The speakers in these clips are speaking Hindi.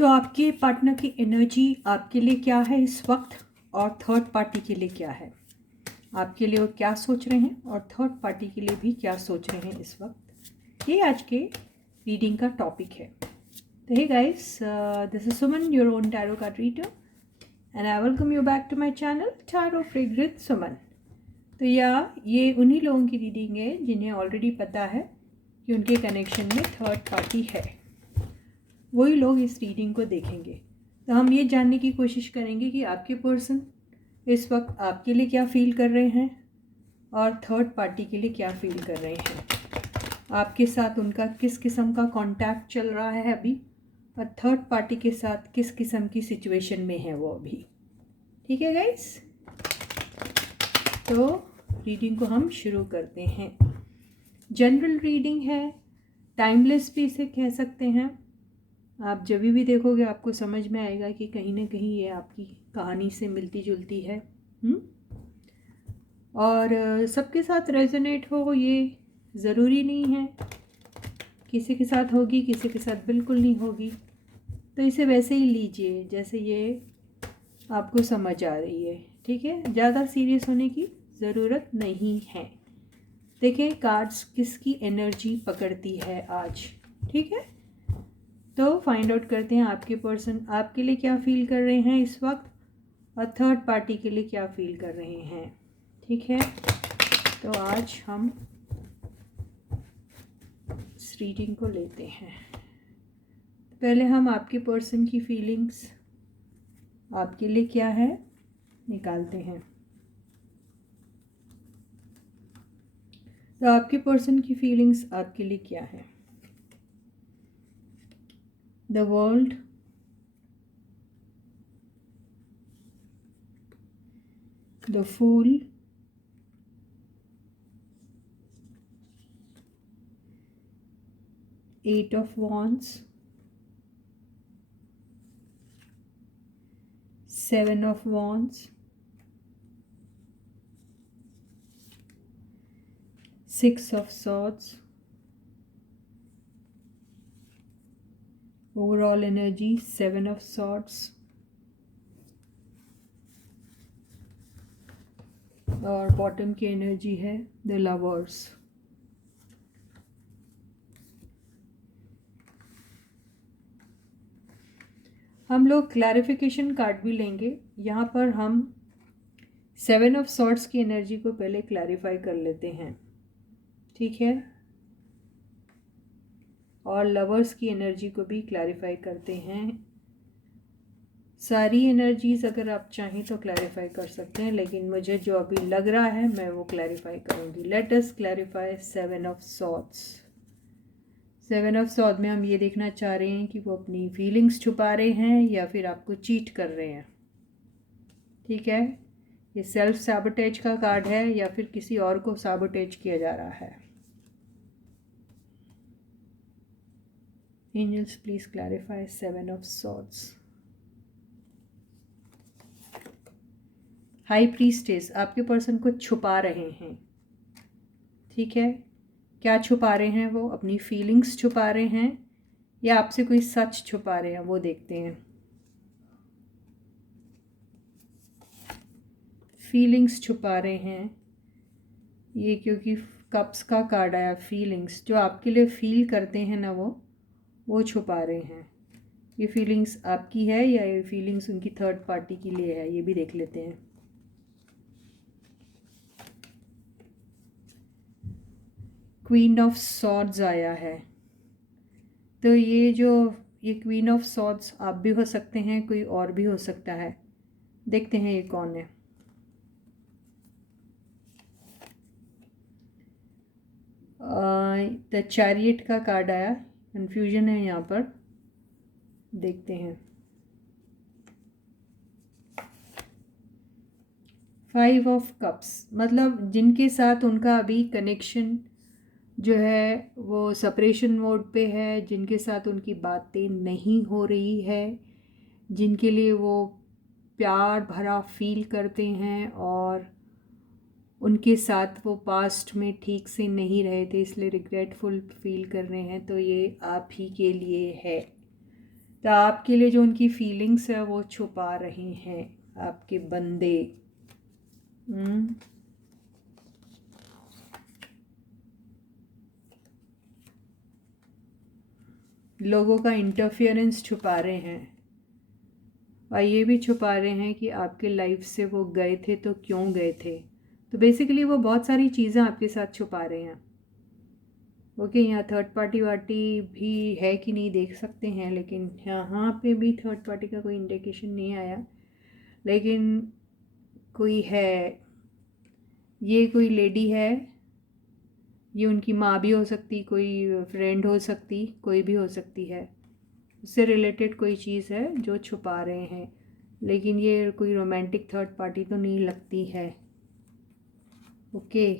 तो आपके पार्टनर की एनर्जी आपके लिए क्या है इस वक्त, और थर्ड पार्टी के लिए क्या है? आपके लिए वो क्या सोच रहे हैं और थर्ड पार्टी के लिए भी क्या सोच रहे हैं इस वक्त, ये आज के रीडिंग का टॉपिक है। तो hey guys, this is Suman, your own tarot card reader, and I welcome you back to my channel tarot fragrant Suman. तो ये उन्हीं लोगों की रीडिंग है जिन्हें ऑलरेडी पता है कि उनके कनेक्शन में थर्ड पार्टी है, वही लोग इस रीडिंग को देखेंगे। तो हम ये जानने की कोशिश करेंगे कि आपके पर्सन इस वक्त आपके लिए क्या फील कर रहे हैं और थर्ड पार्टी के लिए क्या फील कर रहे हैं, आपके साथ उनका किस किस्म का कांटेक्ट चल रहा है अभी, और थर्ड पार्टी के साथ किस किस्म की सिचुएशन में है वो अभी। ठीक है गाइस, तो रीडिंग को हम शुरू करते हैं। जनरल रीडिंग है, टाइमलेस भी इसे कह सकते हैं। आप जब भी देखोगे आपको समझ में आएगा कि कहीं ना कहीं ये आपकी कहानी से मिलती जुलती है। और सबके साथ रेजोनेट हो ये ज़रूरी नहीं है, किसी के साथ होगी किसी के साथ बिल्कुल नहीं होगी। तो इसे वैसे ही लीजिए जैसे ये आपको समझ आ रही है। ठीक है, ज़्यादा सीरियस होने की ज़रूरत नहीं है। देखिए कार्ड्स किसकी एनर्जी पकड़ती है आज। ठीक है, तो फाइंड आउट करते हैं आपके पर्सन आपके लिए क्या फील कर रहे हैं इस वक्त और थर्ड पार्टी के लिए क्या फील कर रहे हैं। ठीक है, तो आज हम इस रीडिंग को लेते हैं। पहले हम आपके पर्सन की फीलिंग्स आपके लिए क्या है निकालते हैं। तो आपके पर्सन की फीलिंग्स आपके लिए क्या है? The world, the fool, eight of wands, seven of wands, six of swords, overall energy seven of swords, और बॉटम की एनर्जी है द लवर्स। हम लोग क्लैरिफिकेशन कार्ड भी लेंगे। यहाँ पर हम सेवन ऑफ सॉर्ड्स की एनर्जी को पहले क्लैरिफाई कर लेते हैं। ठीक है, और लवर्स की एनर्जी को भी क्लैरिफाई करते हैं। सारी एनर्जीज अगर आप चाहें तो क्लैरिफाई कर सकते हैं, लेकिन मुझे जो अभी लग रहा है मैं वो क्लैरिफाई करूँगी। Let us clarify seven of swords. Seven of sword में हम ये देखना चाह रहे हैं कि वो अपनी फीलिंग्स छुपा रहे हैं या फिर आपको चीट कर रहे हैं। ठीक है, ये सेल्फ सैबोटेज का कार्ड है या फिर किसी और को सैबोटेज किया जा रहा है। Angels please clarify seven of swords. High priestess आपके पर्सन को छुपा रहे हैं। ठीक है, क्या छुपा रहे हैं? वो अपनी फीलिंग्स छुपा रहे हैं या आपसे कोई सच छुपा रहे हैं, वो देखते हैं। फीलिंग्स छुपा रहे हैं ये, क्योंकि कप्स का कार्ड आया। फीलिंग्स जो आपके लिए फील करते हैं ना, वो छुपा रहे हैं। ये फीलिंग्स आपकी है या ये फीलिंग्स उनकी थर्ड पार्टी के लिए है, ये भी देख लेते हैं। क्वीन ऑफ सॉर्ड्स आया है, तो ये क्वीन ऑफ सॉर्ड्स आप भी हो सकते हैं, कोई और भी हो सकता है। देखते हैं ये कौन है। द चैरियट का कार्ड आया, कन्फ्यूजन है यहाँ पर, देखते हैं। फाइव ऑफ कप्स मतलब जिनके साथ उनका अभी कनेक्शन जो है वो सेपरेशन मोड पे है, जिनके साथ उनकी बातें नहीं हो रही है, जिनके लिए वो प्यार भरा फील करते हैं और उनके साथ वो पास्ट में ठीक से नहीं रहे थे इसलिए रिग्रेटफुल फील कर रहे हैं, तो ये आप ही के लिए है। तो आपके लिए जो उनकी फीलिंग्स है वो छुपा रहे हैं आपके बंदे। लोगों का इंटरफियरेंस छुपा रहे हैं और ये भी छुपा रहे हैं कि आपके लाइफ से वो गए थे तो क्यों गए थे। तो बेसिकली वो बहुत सारी चीज़ें आपके साथ छुपा रहे हैं। ओके, यहाँ थर्ड पार्टी वार्टी भी है कि नहीं देख सकते हैं, लेकिन यहाँ पे भी थर्ड पार्टी का कोई इंडिकेशन नहीं आया, लेकिन कोई है। ये कोई लेडी है, ये उनकी माँ भी हो सकती, कोई फ्रेंड हो सकती, कोई भी हो सकती है। उससे रिलेटेड कोई चीज़ है जो छुपा रहे हैं, लेकिन ये कोई रोमांटिक थर्ड पार्टी तो नहीं लगती है। ओके,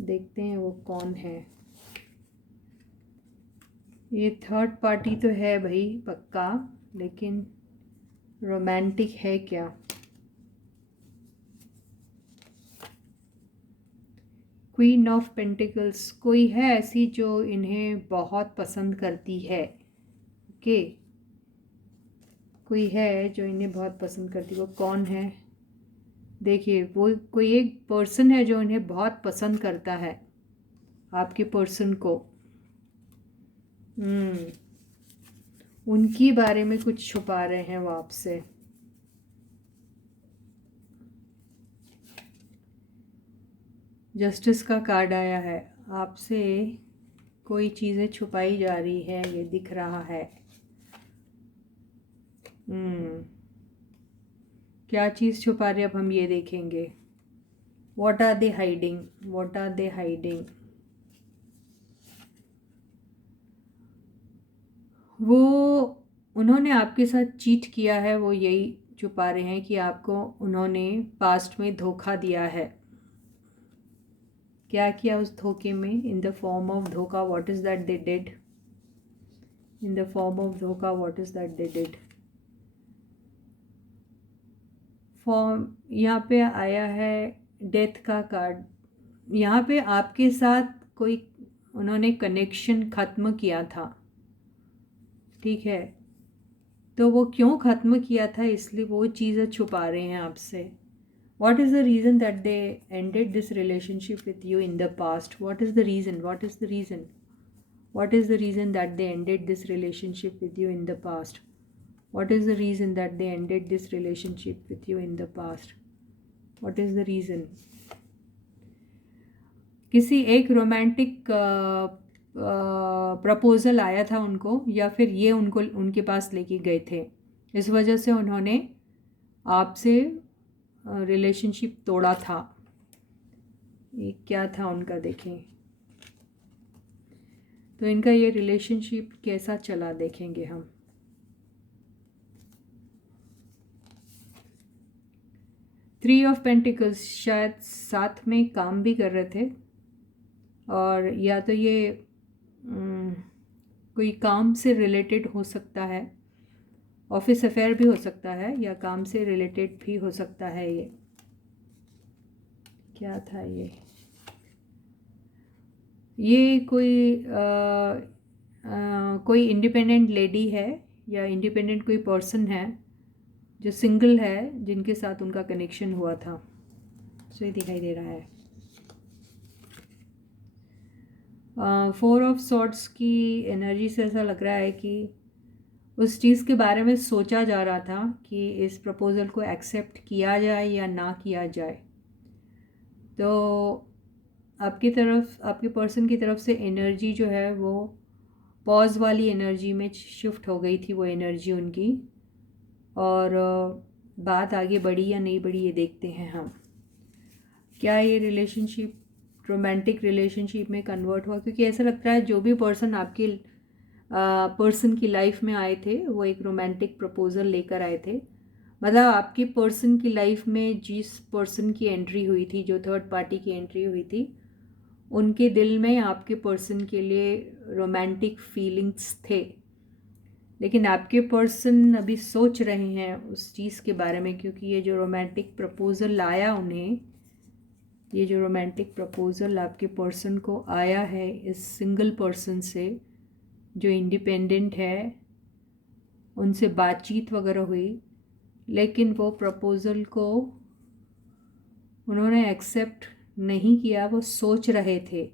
देखते हैं वो कौन है। ये थर्ड पार्टी तो है भाई पक्का, लेकिन रोमांटिक है क्या? क्वीन ऑफ पेंटिकल्स, कोई है ऐसी जो इन्हें बहुत पसंद करती है। ओके, कोई है जो इन्हें बहुत पसंद करती है। वो कौन है? देखिए, वो कोई एक पर्सन है जो इन्हें बहुत पसंद करता है, आपके पर्सन को। उनकी बारे में कुछ छुपा रहे हैं वो आपसे। जस्टिस का कार्ड आया है। आपसे कोई चीज़ें छुपाई जा रही है, ये दिख रहा है। क्या चीज़ छुपा रहे, अब हम ये देखेंगे। What are they hiding, what are they hiding? वो उन्होंने आपके साथ चीट किया है, वो यही छुपा रहे हैं कि आपको उन्होंने पास्ट में धोखा दिया है। क्या किया उस धोखे में? In the form of dhokha, what is that they did? In the form of dhokha, what is that they did? Form यहाँ पे आया है डेथ का कार्ड। यहाँ पे आपके साथ कोई उन्होंने कनेक्शन ख़त्म किया था, ठीक है? तो वो क्यों ख़त्म किया था, इसलिए वो चीज़ें छुपा रहे हैं आपसे। What is the reason that they ended this relationship with you in the past? What is the reason? What is the reason? What is the reason that they ended this relationship with you in the past? What is the reason that they ended this relationship with you in the past? What is the reason? किसी एक रोमांटिक प्रपोजल आया था उनको, या फिर ये उनको उनके पास लेके गए थे, इस वजह से उन्होंने आपसे रिलेशनशिप तोड़ा था। ये क्या था उनका, देखें। तो इनका ये रिलेशनशिप कैसा चला देखेंगे हम। थ्री ऑफ पेंटिकल्स, शायद साथ में काम भी कर रहे थे, और या तो ये कोई काम से रिलेटेड हो सकता है, ऑफिस अफेयर भी हो सकता है, या काम से रिलेटेड भी हो सकता है। ये क्या था? ये कोई इंडिपेंडेंट लेडी है, या इंडिपेंडेंट कोई पर्सन है जो सिंगल है, जिनके साथ उनका कनेक्शन हुआ था। सो ये दिखाई दे रहा है। फोर ऑफ सॉर्ड्स की एनर्जी से ऐसा लग रहा है कि उस चीज़ के बारे में सोचा जा रहा था कि इस प्रपोज़ल को एक्सेप्ट किया जाए या ना किया जाए। तो आपकी तरफ, आपके पर्सन की तरफ से एनर्जी जो है वो पॉज वाली एनर्जी में शिफ्ट हो गई थी, वो एनर्जी उनकी। और बात आगे बढ़ी या नहीं बढ़ी, ये देखते हैं हम। क्या ये रिलेशनशिप रोमांटिक रिलेशनशिप में कन्वर्ट हुआ? क्योंकि ऐसा लगता है जो भी पर्सन आपकी पर्सन की लाइफ में आए थे, वो एक रोमांटिक प्रपोजल लेकर आए थे। मतलब आपकी पर्सन की लाइफ में जिस पर्सन की एंट्री हुई थी, जो थर्ड पार्टी की एंट्री हुई थी, उनके दिल में आपके पर्सन के लिए रोमांटिक फीलिंग्स थे। लेकिन आपके पर्सन अभी सोच रहे हैं उस चीज़ के बारे में, क्योंकि ये जो रोमांटिक प्रपोज़ल आया उन्हें, ये जो रोमांटिक प्रपोज़ल आपके पर्सन को आया है इस सिंगल पर्सन से जो इंडिपेंडेंट है, उनसे बातचीत वगैरह हुई, लेकिन वो प्रपोज़ल को उन्होंने एक्सेप्ट नहीं किया, वो सोच रहे थे।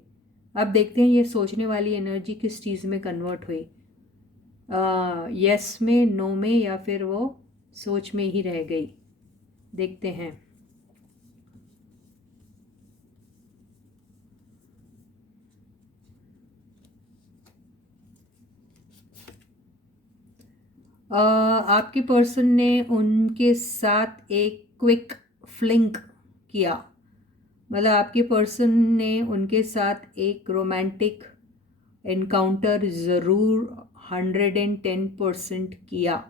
अब देखते हैं ये सोचने वाली एनर्जी किस चीज़ में कन्वर्ट हुई, यस में, नो में, या फिर वो सोच में ही रह गई। देखते हैं। आपके पर्सन ने उनके साथ एक क्विक फ्लिंक किया, मतलब आपके पर्सन ने उनके साथ एक रोमांटिक एनकाउंटर ज़रूर 110% किया।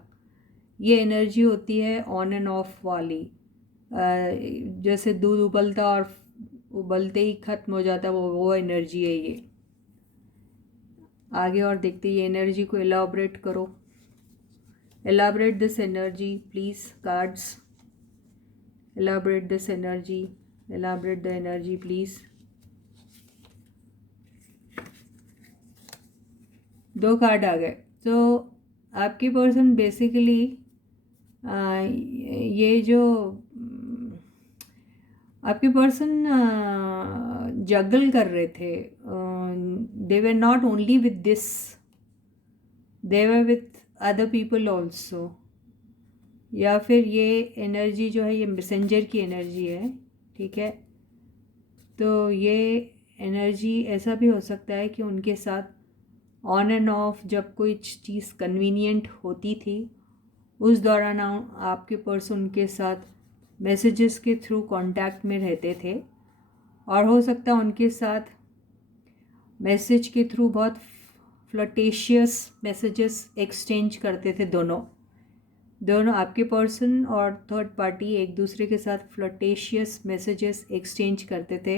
ये एनर्जी होती है ऑन एंड ऑफ वाली, जैसे दूध उबलता और उबलते ही ख़त्म हो जाता, वो एनर्जी है ये। आगे और देखते, ये एनर्जी को एलाबरेट करो। elaborate this energy please, cards. Elaborate this energy, elaborate the energy please. 2 card आ गए। तो आपकी पर्सन बेसिकली ये जो आपके पर्सन जगल कर रहे थे, they were not only with this, they were with other people also, या फिर ये एनर्जी जो है ये मैसेंजर की एनर्जी है, ठीक है। तो ये एनर्जी ऐसा भी हो सकता है कि उनके साथ ऑन एंड ऑफ जब कोई चीज़ कन्वीनियंट होती थी, उस दौरान आपके पर्सन उनके साथ मैसेजेस के थ्रू कांटेक्ट में रहते थे, और हो सकता है उनके साथ मैसेज के थ्रू बहुत फ्लर्टेशियस मैसेजेस एक्सचेंज करते थे। दोनों आपके पर्सन और थर्ड पार्टी एक दूसरे के साथ फ्लर्टेशियस मैसेजेस एक्सचेंज करते थे,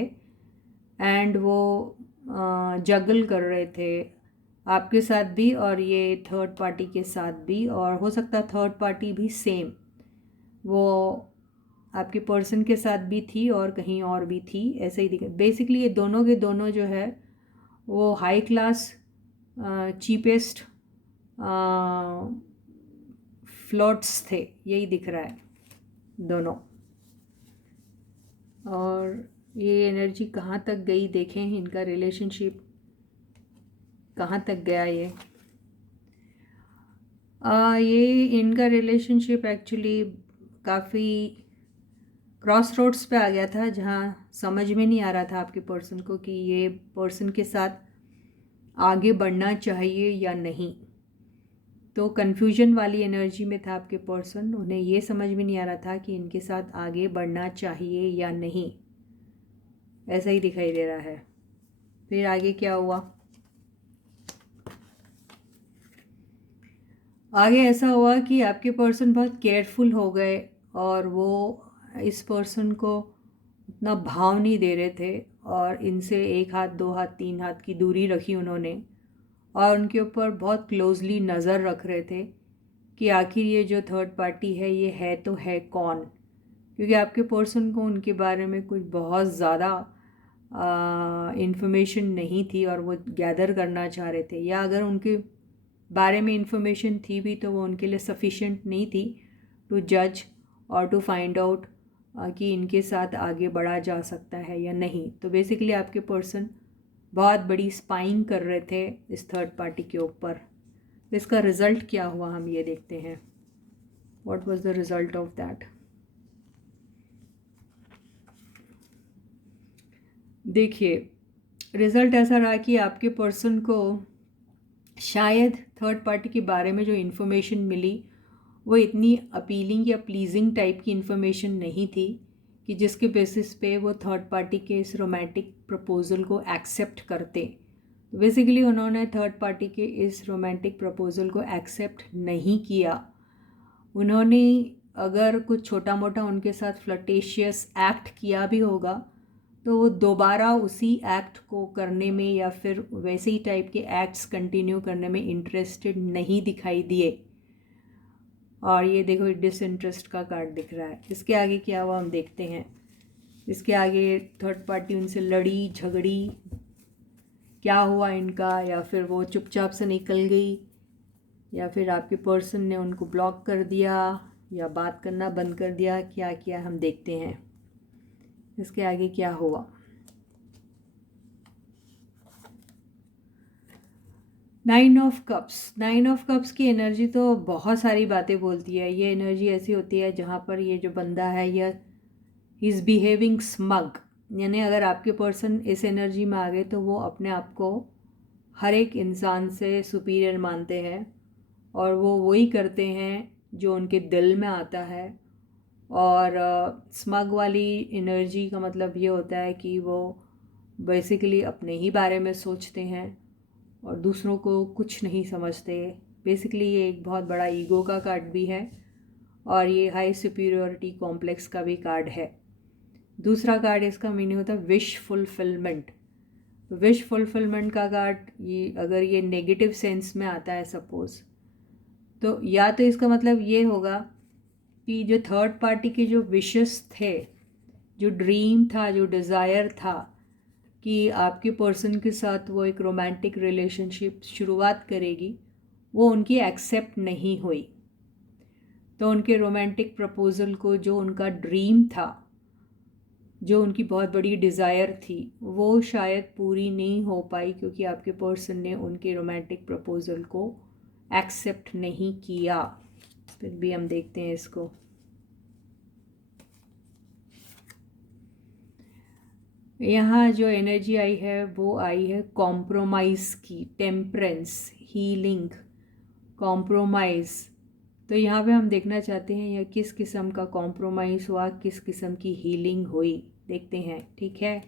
एंड वो जगल कर रहे थे आपके साथ भी और ये थर्ड पार्टी के साथ भी, और हो सकता है थर्ड पार्टी भी सेम वो आपके पर्सन के साथ भी थी और कहीं और भी थी, ऐसे ही दिखे। बेसिकली ये दोनों के दोनों जो है वो हाई क्लास चीपेस्ट फ्लर्ट्स थे, यही दिख रहा है दोनों। और ये एनर्जी कहाँ तक गई, देखें इनका रिलेशनशिप कहाँ तक गया। ये इनका रिलेशनशिप एक्चुअली काफ़ी क्रॉस रोड्स पे आ गया था, जहाँ समझ में नहीं आ रहा था आपके पर्सन को कि ये पर्सन के साथ आगे बढ़ना चाहिए या नहीं। तो कन्फ्यूजन वाली एनर्जी में था आपके पर्सन, उन्हें ये समझ में नहीं आ रहा था कि इनके साथ आगे बढ़ना चाहिए या नहीं, ऐसा ही दिखाई दे रहा है। फिर आगे क्या हुआ, आगे ऐसा हुआ कि आपके पर्सन बहुत केयरफुल हो गए और वो इस पर्सन को उतना भाव नहीं दे रहे थे, और इनसे 1 हाथ 2 हाथ 3 हाथ की दूरी रखी उन्होंने, और उनके ऊपर बहुत क्लोजली नज़र रख रहे थे कि आखिर ये जो थर्ड पार्टी है ये है तो है कौन, क्योंकि आपके पर्सन को उनके बारे में कुछ बहुत ज़्यादा इन्फॉर्मेशन नहीं थी और वो गैदर करना चाह रहे थे, या अगर उनके बारे में इंफॉर्मेशन थी भी तो वो उनके लिए सफिशेंट नहीं थी टू जज और टू फाइंड आउट कि इनके साथ आगे बढ़ा जा सकता है या नहीं। तो बेसिकली आपके पर्सन बहुत बड़ी स्पाइंग कर रहे थे इस थर्ड पार्टी के ऊपर। तो इसका रिज़ल्ट क्या हुआ हम ये देखते हैं, what was the result of that. देखिए रिज़ल्ट ऐसा रहा कि आपके पर्सन को शायद थर्ड पार्टी के बारे में जो इन्फॉर्मेशन मिली वो इतनी अपीलिंग या प्लीजिंग टाइप की इन्फॉर्मेशन नहीं थी कि जिसके बेसिस पे वो थर्ड पार्टी के इस रोमांटिक प्रपोज़ल को एक्सेप्ट करते। तो बेसिकली उन्होंने थर्ड पार्टी के इस रोमांटिक प्रपोज़ल को एक्सेप्ट नहीं किया। उन्होंने अगर कुछ छोटा मोटा उनके साथ फ्लर्टेशियस एक्ट किया भी होगा तो वो दोबारा उसी एक्ट को करने में या फिर वैसे ही टाइप के एक्ट्स कंटिन्यू करने में इंटरेस्टेड नहीं दिखाई दिए। और ये देखो डिसइंटरेस्ट का कार्ड दिख रहा है। इसके आगे क्या हुआ हम देखते हैं। इसके आगे थर्ड पार्टी उनसे लड़ी झगड़ी, क्या हुआ इनका, या फिर वो चुपचाप से निकल गई, या फिर आपके पर्सन ने उनको ब्लॉक कर दिया या बात करना बंद कर दिया, क्या किया हम देखते हैं इसके आगे क्या हुआ। नाइन ऑफ कप्स की एनर्जी तो बहुत सारी बातें बोलती है। ये एनर्जी ऐसी होती है जहाँ पर ये जो बंदा है यह इज़ बिहेविंग स्मग, यानी अगर आपके पर्सन इस एनर्जी में आ गए तो वो अपने आप को हर एक इंसान से सुपीरियर मानते हैं और वो वही करते हैं जो उनके दिल में आता है। और स्मग वाली एनर्जी का मतलब ये होता है कि वो बेसिकली अपने ही बारे में सोचते हैं और दूसरों को कुछ नहीं समझते। बेसिकली ये एक बहुत बड़ा ईगो का कार्ड भी है और ये हाई सुपीरियरिटी कॉम्प्लेक्स का भी कार्ड है। दूसरा कार्ड इसका मीनिंग होता है विश फुलफिलमेंट। विश फुलफिलमेंट का कार्ड ये अगर ये नेगेटिव सेंस में आता है सपोज़, तो या तो इसका मतलब ये होगा कि जो थर्ड पार्टी के जो विशेस थे, जो ड्रीम था, जो डिज़ायर था कि आपके पर्सन के साथ वो एक रोमांटिक रिलेशनशिप शुरुआत करेगी, वो उनकी एक्सेप्ट नहीं हुई। तो उनके रोमांटिक प्रपोज़ल को, जो उनका ड्रीम था, जो उनकी बहुत बड़ी डिज़ायर थी, वो शायद पूरी नहीं हो पाई क्योंकि आपके पर्सन ने उनके रोमांटिक प्रपोज़ल को एक्सेप्ट नहीं किया। फिर भी हम देखते हैं इसको। यहाँ जो एनर्जी आई है वो आई है कॉम्प्रोमाइज़ की, टेम्परेंस, हीलिंग, कॉम्प्रोमाइज़। तो यहाँ पे हम देखना चाहते हैं यह किस किस्म का कॉम्प्रोमाइज़ हुआ, किस किस्म की हीलिंग हुई, देखते हैं। ठीक है,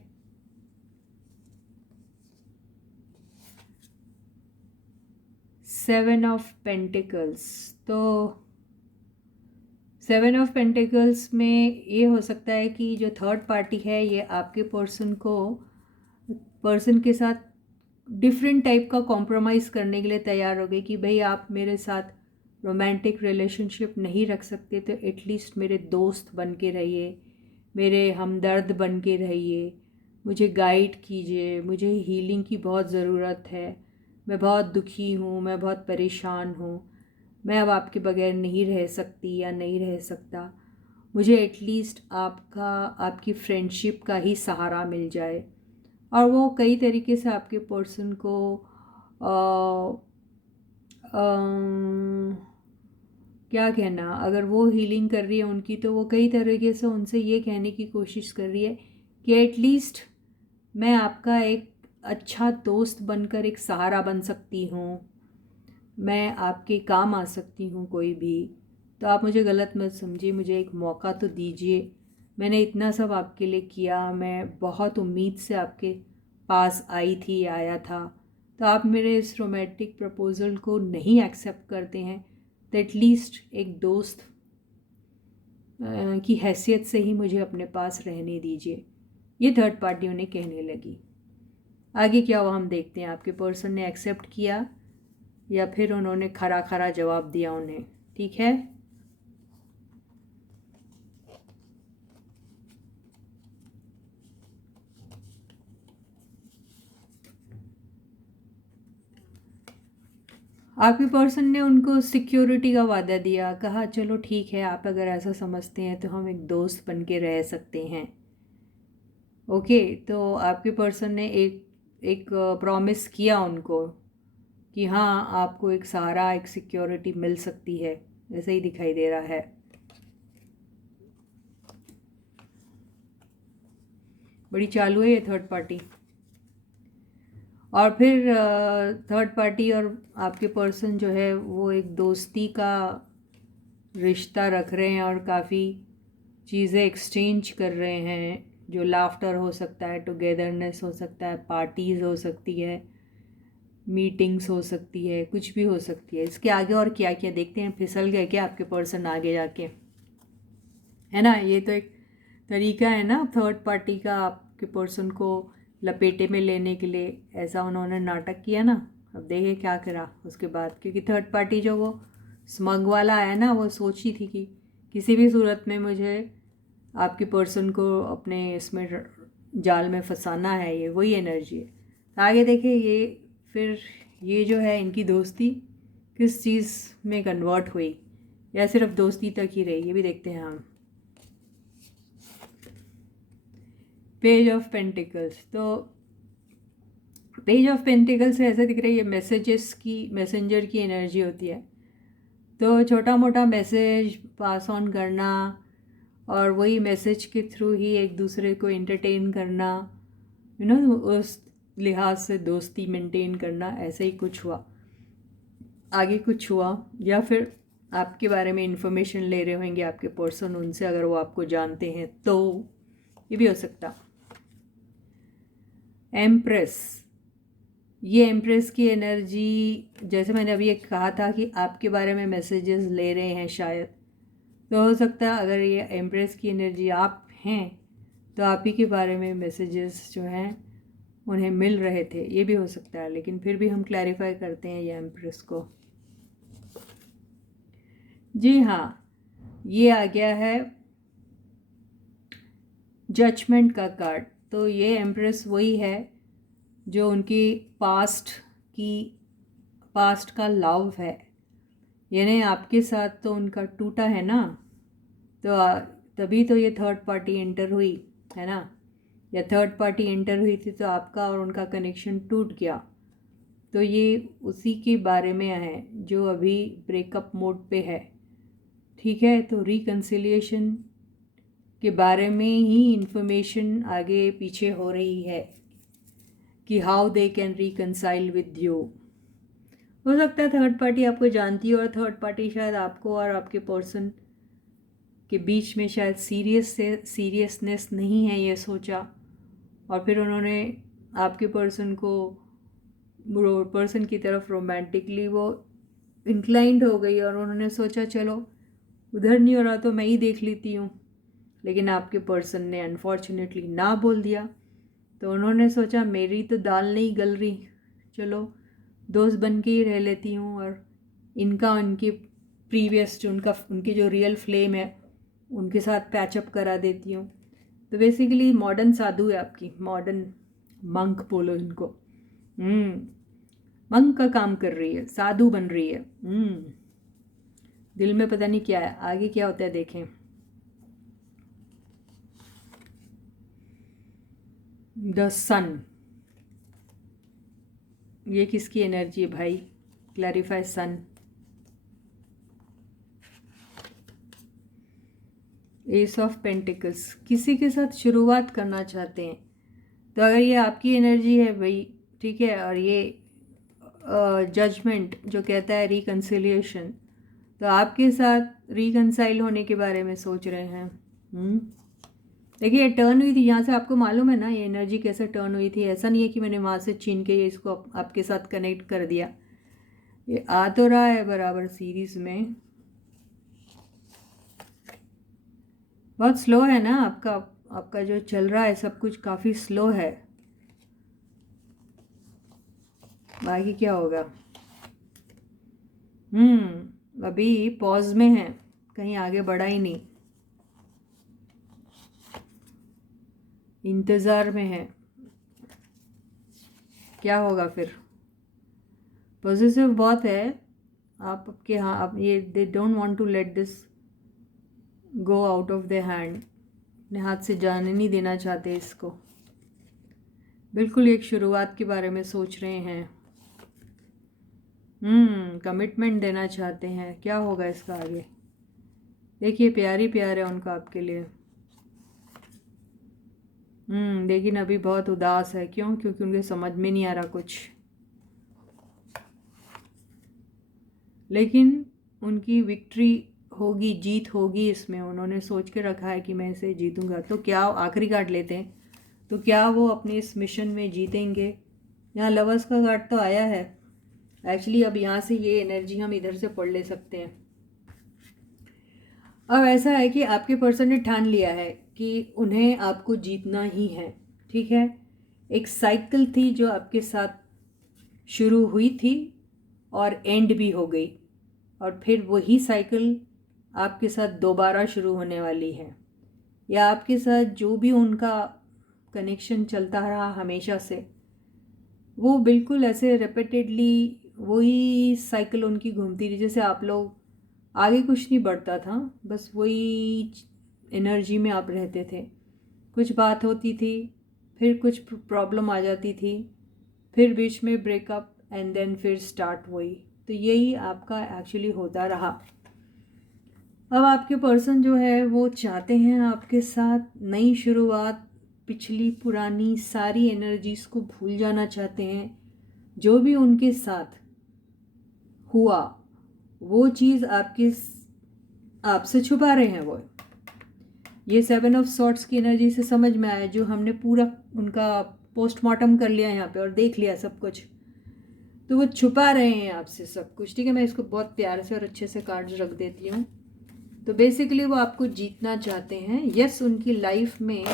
सेवन ऑफ पेंटिकल्स। तो सेवन ऑफ पेंटिकल्स में ये हो सकता है कि जो थर्ड पार्टी है ये आपके पर्सन के साथ डिफरेंट टाइप का कॉम्प्रोमाइज़ करने के लिए तैयार हो गए कि भाई आप मेरे साथ रोमांटिक रिलेशनशिप नहीं रख सकते तो एटलीस्ट मेरे दोस्त बन के रहिए, मेरे हमदर्द बन के रहिए, मुझे गाइड कीजिए, मुझे हीलिंग की बहुत ज़रूरत है, मैं बहुत दुखी हूँ, मैं बहुत परेशान हूँ, मैं अब आपके बगैर नहीं रह सकती या नहीं रह सकता, मुझे एटलीस्ट आपकी फ्रेंडशिप का ही सहारा मिल जाए। और वो कई तरीके से आपके पर्सन को क्या कहना, अगर वो हीलिंग कर रही है उनकी तो वो कई तरीके से उनसे ये कहने की कोशिश कर रही है कि एटलीस्ट मैं आपका एक अच्छा दोस्त बनकर एक सहारा बन सकती हूँ, मैं आपके काम आ सकती हूँ कोई भी। तो आप मुझे गलत मत समझिए, मुझे एक मौका तो दीजिए। मैंने इतना सब आपके लिए किया, मैं बहुत उम्मीद से आपके पास आई थी, आया था, तो आप मेरे इस रोमांटिक प्रपोज़ल को नहीं एक्सेप्ट करते हैं तो एटलीस्ट एक दोस्त की हैसियत से ही मुझे अपने पास रहने दीजिए। ये थर्ड पार्टी उन्हें कहने लगी। आगे क्या हुआ हम देखते हैं। आपके पर्सन ने एक्सेप्ट किया या फिर उन्होंने खरा खरा जवाब दिया उन्हें। ठीक है, आपके पर्सन ने उनको सिक्योरिटी का वादा दिया, कहा चलो ठीक है, आप अगर ऐसा समझते हैं तो हम एक दोस्त बन के रह सकते हैं। ओके, तो आपके पर्सन ने एक प्रॉमिस किया उनको कि हाँ आपको एक सहारा, एक सिक्योरिटी मिल सकती है, ऐसा ही दिखाई दे रहा है। बड़ी चालू है ये थर्ड पार्टी। और फिर थर्ड पार्टी और आपके पर्सन जो है वो एक दोस्ती का रिश्ता रख रहे हैं और काफ़ी चीज़ें एक्सचेंज कर रहे हैं, जो लाफ्टर हो सकता है, टुगेदरनेस हो सकता है, पार्टीज़ हो सकती है, मीटिंग्स हो सकती है, कुछ भी हो सकती है। इसके आगे और क्या क्या देखते हैं। फिसल गए क्या आपके पर्सन आगे जाके, है ना। ये तो एक तरीका है ना थर्ड पार्टी का आपके पर्सन को लपेटे में लेने के लिए, ऐसा उन्होंने नाटक किया ना। अब देखे क्या करा उसके बाद, क्योंकि थर्ड पार्टी जो वो स्मग वाला आया ना, वो सोची थी कि किसी भी सूरत में मुझे आपके पर्सन को अपने इसमें जाल में फंसाना है, ये वही एनर्जी है। तो आगे देखिए ये फिर ये जो है इनकी दोस्ती किस चीज़ में कन्वर्ट हुई या सिर्फ दोस्ती तक ही रही, ये भी देखते हैं हम। पेज ऑफ पेंटिकल्स, तो पेज ऑफ पेंटिकल्स से ऐसा दिख रहा है ये मैसेंजर की एनर्जी होती है। तो छोटा मोटा मैसेज पास ऑन करना और वही मैसेज के थ्रू ही एक दूसरे को एंटरटेन करना, उस लिहाज से दोस्ती मेंटेन करना, ऐसा ही कुछ हुआ। आगे कुछ हुआ या फिर आपके बारे में इंफॉर्मेशन ले रहे होंगे आपके पर्सन उनसे, अगर वो आपको जानते हैं तो ये भी हो सकता। एम्प्रेस, ये एम्प्रेस की एनर्जी, जैसे मैंने अभी एक कहा था कि आपके बारे में मैसेजेस ले रहे हैं शायद, तो हो सकता है अगर ये एम्प्रेस की एनर्जी आप हैं तो आप ही के बारे में मैसेजेस जो हैं उन्हें मिल रहे थे, ये भी हो सकता है। लेकिन फिर भी हम क्लैरिफाई करते हैं ये एम्प्रेस को। जी हाँ, ये आ गया है जजमेंट का कार्ड। तो ये एम्प्रेस वही है जो उनकी पास्ट का लव है, यानी आपके साथ तो उनका टूटा है ना, तो तभी तो ये थर्ड पार्टी एंटर हुई है ना, या थर्ड पार्टी एंटर हुई थी तो आपका और उनका कनेक्शन टूट गया। तो ये उसी के बारे में है जो अभी ब्रेकअप मोड पे है, ठीक है। तो रिकन्सिलिएशन के बारे में ही इंफॉर्मेशन आगे पीछे हो रही है कि how they can reconcile with you. हो सकता है थर्ड पार्टी आपको जानती है और थर्ड पार्टी शायद आपको और आपके पर्सन के बीच में शायद सीरियसनेस नहीं है, ये सोचा, और फिर उन्होंने आपके पर्सन की तरफ रोमांटिकली वो इंक्लाइंड हो गई और उन्होंने सोचा चलो उधर नहीं हो रहा तो मैं ही देख लेती हूँ। लेकिन आपके पर्सन ने अनफॉर्चुनेटली ना बोल दिया, तो उन्होंने सोचा मेरी तो दाल नहीं गल रही, चलो दोस्त बन के ही रह लेती हूँ और उनके प्रीवियस जो उनकी जो रियल फ्लेम है उनके साथ पैचअप करा देती हूँ। तो बेसिकली मॉडर्न साधु है आपकी, मॉडर्न मंक बोलो इनको। मंक का काम कर रही है, साधु बन रही है। दिल में पता नहीं क्या है, आगे क्या होता है देखें। द सन, ये किसकी एनर्जी है भाई, clarify sun. Ace of pentacles, किसी के साथ शुरुआत करना चाहते हैं, तो अगर ये आपकी एनर्जी है भाई, ठीक है, और ये जजमेंट जो कहता है रिकन्सिलिएशन, तो आपके साथ रिकन्साइल होने के बारे में सोच रहे हैं। देखिए ये टर्न हुई थी यहाँ से, आपको मालूम है ना ये एनर्जी कैसे टर्न हुई थी। ऐसा नहीं है कि मैंने वहाँ से छीन के ये इसको आपके साथ कनेक्ट कर दिया, ये आ तो रहा है बराबर सीरीज में। बहुत स्लो है ना आपका जो चल रहा है सब कुछ काफ़ी स्लो है। बाकी क्या होगा, अभी पॉज में है, कहीं आगे बढ़ा ही नहीं, इंतज़ार में है, क्या होगा फिर। पॉजिटिव बहुत है आपके, हाँ आप ये they don't want to let this go out of the hand, अपने हाथ से जाने नहीं देना चाहते इसको, बिल्कुल एक शुरुआत के बारे में सोच रहे हैं। कमिटमेंट देना चाहते हैं, क्या होगा इसका आगे देखिए। प्यारी प्यार है उनका आपके लिए, लेकिन अभी बहुत उदास है, क्यों, क्योंकि उनके समझ में नहीं आ रहा कुछ, लेकिन उनकी विक्ट्री होगी, जीत होगी इसमें, उन्होंने सोच के रखा है कि मैं इसे जीतूंगा। तो क्या आखिरी कार्ड लेते हैं, तो क्या वो अपने इस मिशन में जीतेंगे। यहाँ लवर्स का कार्ड तो आया है एक्चुअली, अब यहाँ से ये एनर्जी हम इधर से पढ़ ले सकते हैं। अब ऐसा है कि आपके पर्सन ने ठान लिया है कि उन्हें आपको जीतना ही है, ठीक है। एक साइकिल थी जो आपके साथ शुरू हुई थी और एंड भी हो गई, और फिर वही साइकिल आपके साथ दोबारा शुरू होने वाली है, या आपके साथ जो भी उनका कनेक्शन चलता रहा हमेशा से, वो बिल्कुल ऐसे रिपीटेडली वही साइकिल उनकी घूमती रही, जैसे आप लोग आगे कुछ नहीं बढ़ता था, बस वही एनर्जी में आप रहते थे। कुछ बात होती थी, फिर कुछ प्रॉब्लम आ जाती थी, फिर बीच में ब्रेकअप एंड देन फिर स्टार्ट हुई। तो यही आपका एक्चुअली होता रहा। अब आपके पर्सन जो है वो चाहते हैं आपके साथ नई शुरुआत, पिछली पुरानी सारी एनर्जीज़ को भूल जाना चाहते हैं। जो भी उनके साथ हुआ वो चीज़ आपसे छुपा रहे हैं। वो ये 7 ऑफ सॉर्ट्स की एनर्जी से समझ में आया, जो हमने पूरा उनका पोस्टमार्टम कर लिया यहाँ पे और देख लिया सब कुछ। तो वो छुपा रहे हैं आपसे सब कुछ। ठीक है, मैं इसको बहुत प्यार से और अच्छे से कार्ड्स रख देती हूँ। तो बेसिकली वो आपको जीतना चाहते हैं। यस, उनकी लाइफ में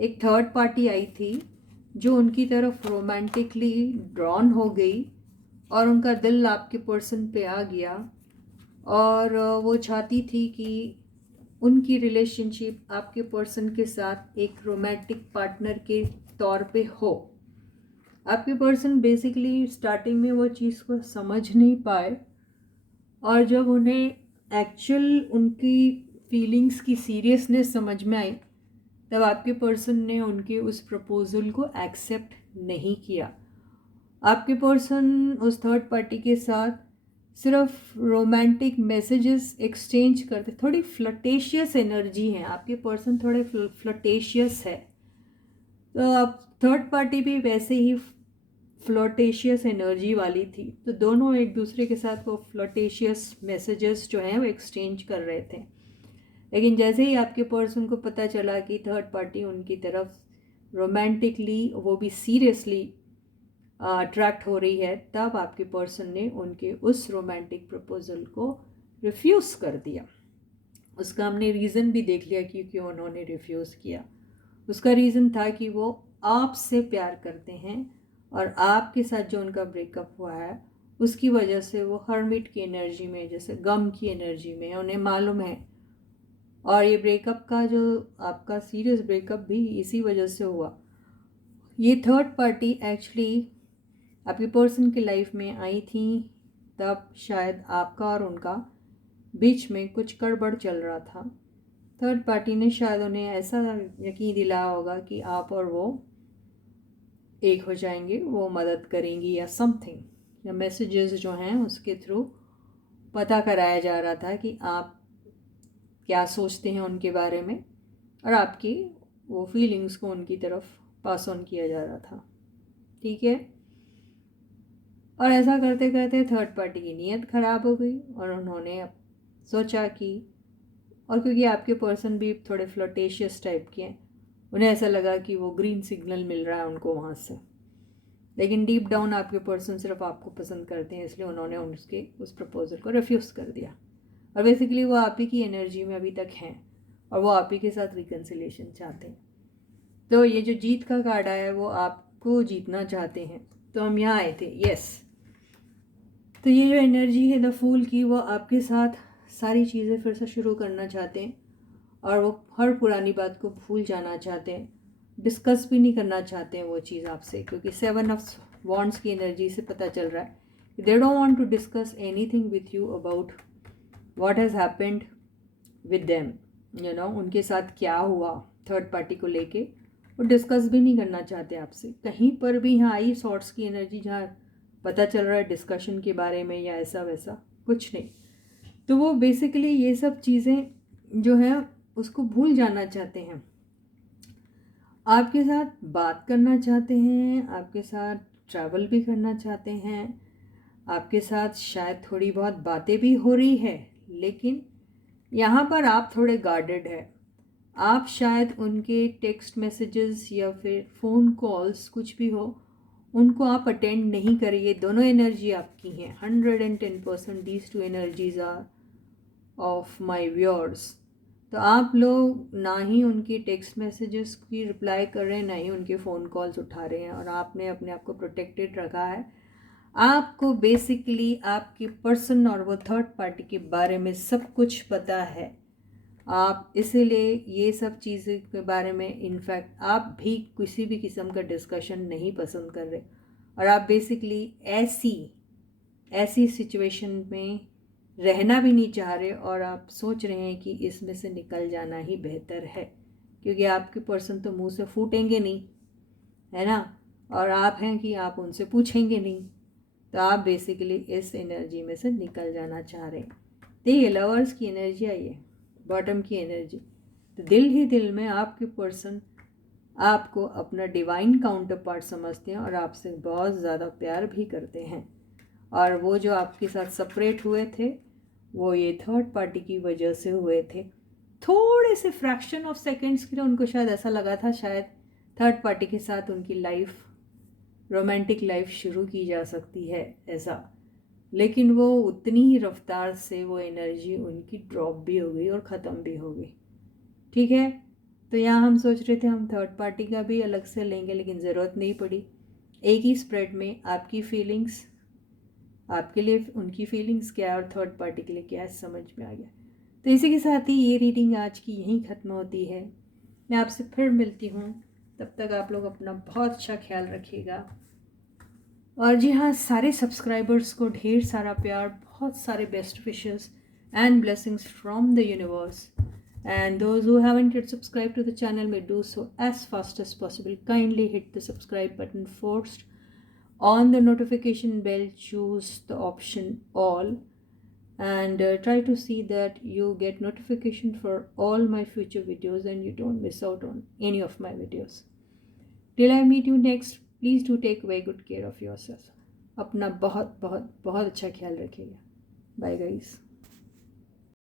एक थर्ड पार्टी आई थी जो उनकी तरफ रोमांटिकली ड्रॉन हो गई और उनका दिल आपके पर्सन पे आ गया, और वो चाहती थी कि उनकी रिलेशनशिप आपके पर्सन के साथ एक रोमांटिक पार्टनर के तौर पे हो। आपके पर्सन बेसिकली स्टार्टिंग में वो चीज़ को समझ नहीं पाए, और जब उन्हें एक्चुअल उनकी फीलिंग्स की सीरियसनेस समझ में आई, तब आपके पर्सन ने उनके उस प्रपोज़ल को एक्सेप्ट नहीं किया। आपके पर्सन उस थर्ड पार्टी के साथ सिर्फ रोमांटिक मैसेजेस एक्सचेंज करते। थोड़ी फ्लटेशियस एनर्जी है आपके पर्सन, थोड़े फ्लटेशियस है। तो आप थर्ड पार्टी भी वैसे ही फ्लटेशियस एनर्जी वाली थी। तो दोनों एक दूसरे के साथ वो फ्लटेशियस मैसेजेस जो हैं वो एक्सचेंज कर रहे थे। लेकिन जैसे ही आपके पर्सन को पता चला कि थर्ड पार्टी उनकी तरफ रोमांटिकली, वो भी सीरियसली अट्रैक्ट हो रही है, तब आपके पर्सन ने उनके उस रोमांटिक प्रपोजल को रिफ्यूज़ कर दिया। उसका हमने रीज़न भी देख लिया कि क्यों उन्होंने रिफ्यूज़ किया। उसका रीज़न था कि वो आपसे प्यार करते हैं, और आपके साथ जो उनका ब्रेकअप हुआ है उसकी वजह से वो हर्मिट की एनर्जी में, जैसे गम की एनर्जी में, उन्हें मालूम है। और ये ब्रेकअप का जो आपका सीरियस ब्रेकअप भी इसी वजह से हुआ। ये थर्ड पार्टी एक्चुअली आपके पर्सन की लाइफ में आई थी तब शायद आपका और उनका बीच में कुछ गड़बड़ चल रहा था। थर्ड पार्टी ने शायद उन्हें ऐसा यकीन दिलाया होगा कि आप और वो एक हो जाएंगे, वो मदद करेंगी या समथिंग, या मैसेजेस जो हैं उसके थ्रू पता कराया जा रहा था कि आप क्या सोचते हैं उनके बारे में, और आपकी वो फीलिंग्स को उनकी तरफ पास ऑन किया जा रहा था। ठीक है, और ऐसा करते करते थर्ड पार्टी की नीयत ख़राब हो गई, और उन्होंने सोचा कि, और क्योंकि आपके पर्सन भी थोड़े फ्लटेशियस टाइप के हैं, उन्हें ऐसा लगा कि वो ग्रीन सिग्नल मिल रहा है उनको वहाँ से। लेकिन डीप डाउन आपके पर्सन सिर्फ आपको पसंद करते हैं, इसलिए उन्होंने उसके उस प्रपोजल को रिफ्यूज़ कर दिया। और बेसिकली वो आप ही की एनर्जी में अभी तक हैं, और वो आप ही के साथ रिकन्सिलेशन चाहते हैं। तो ये जो जीत का कार्ड आया है वो आपको जीतना चाहते हैं। तो हम यहाँ आए थे, यस। तो ये जो एनर्जी है द फूल की, वो आपके साथ सारी चीज़ें फिर से शुरू करना चाहते हैं, और वो हर पुरानी बात को भूल जाना चाहते हैं। डिस्कस भी नहीं करना चाहते हैं वो चीज़ आपसे, क्योंकि 7 ऑफ वॉन्ड्स की एनर्जी से पता चल रहा है they don't want to discuss anything with you about what has happened with them. उनके साथ क्या हुआ थर्ड पार्टी को लेके, वो डिस्कस भी नहीं करना चाहते आपसे कहीं पर भी। यहाँ आई सॉर्ट्स की एनर्जी, जहाँ पता चल रहा है डिस्कशन के बारे में या ऐसा वैसा कुछ नहीं। तो वो बेसिकली ये सब चीज़ें जो है उसको भूल जाना चाहते हैं। आपके साथ बात करना चाहते हैं, आपके साथ ट्रैवल भी करना चाहते हैं, आपके साथ शायद थोड़ी बहुत बातें भी हो रही है, लेकिन यहाँ पर आप थोड़े गार्डेड है। आप शायद उनके टेक्स्ट मैसेजेस या फिर फ़ोन कॉल्स कुछ भी हो, उनको आप अटेंड नहीं करिए। दोनों एनर्जी आपकी हैं 110%। These two energies are of my viewers. तो आप लोग ना ही उनकी टेक्स्ट मैसेजेस की रिप्लाई कर रहे हैं, ना ही उनके फ़ोन कॉल्स उठा रहे हैं, और आपने अपने आप को प्रोटेक्टेड रखा है। आपको बेसिकली आपके पर्सन और वो थर्ड पार्टी के बारे में सब कुछ पता है। आप इसीलिए ये सब चीज़ें के बारे में इनफैक्ट आप भी किसी भी किस्म का डिस्कशन नहीं पसंद कर रहे, और आप बेसिकली ऐसी ऐसी सिचुएशन में रहना भी नहीं चाह रहे और आप सोच रहे हैं कि इसमें से निकल जाना ही बेहतर है, क्योंकि आपके पर्सन तो मुंह से फूटेंगे नहीं, है ना, और आप हैं कि आप उनसे पूछेंगे नहीं, तो आप बेसिकली इस एनर्जी में से निकल जाना चाह रहे हैं। देखिए लवर्स की एनर्जी आई है, बॉटम की एनर्जी, तो दिल ही दिल में आपके पर्सन आपको अपना डिवाइन काउंटर पार्ट समझते हैं और आपसे बहुत ज़्यादा प्यार भी करते हैं। और वो जो आपके साथ सेपरेट हुए थे वो ये थर्ड पार्टी की वजह से हुए थे। थोड़े से फ्रैक्शन ऑफ सेकंड्स के लिए उनको शायद ऐसा लगा था शायद थर्ड पार्टी के साथ उनकी लाइफ, रोमांटिक लाइफ शुरू की जा सकती है ऐसा, लेकिन वो उतनी ही रफ्तार से वो एनर्जी उनकी ड्रॉप भी हो गई और ख़त्म भी हो गई। ठीक है, तो यहाँ हम सोच रहे थे हम थर्ड पार्टी का भी अलग से लेंगे, लेकिन ज़रूरत नहीं पड़ी। एक ही स्प्रेड में आपकी फीलिंग्स, आपके लिए उनकी फीलिंग्स क्या है और थर्ड पार्टी के लिए क्या है समझ में आ गया। तो इसी के साथ ही ये रीडिंग आज की यहीं ख़त्म होती है। मैं आपसे फिर मिलती हूँ, तब तक आप लोग अपना बहुत अच्छा ख्याल रखिएगा। और जी हाँ, सारे सब्सक्राइबर्स को ढेर सारा प्यार, बहुत सारे best wishes and blessings from the universe. And those who haven't yet subscribed to the channel may do so as fast as possible. Kindly hit the subscribe button first. On the notification bell, choose the option all, and try to see that you get notification for all my future videos and you don't miss out on any of my videos. Till I meet you next, please do take very good care of yourself. अपना बहुत बहुत बहुत अच्छा ख्याल रखिएगा. Bye guys.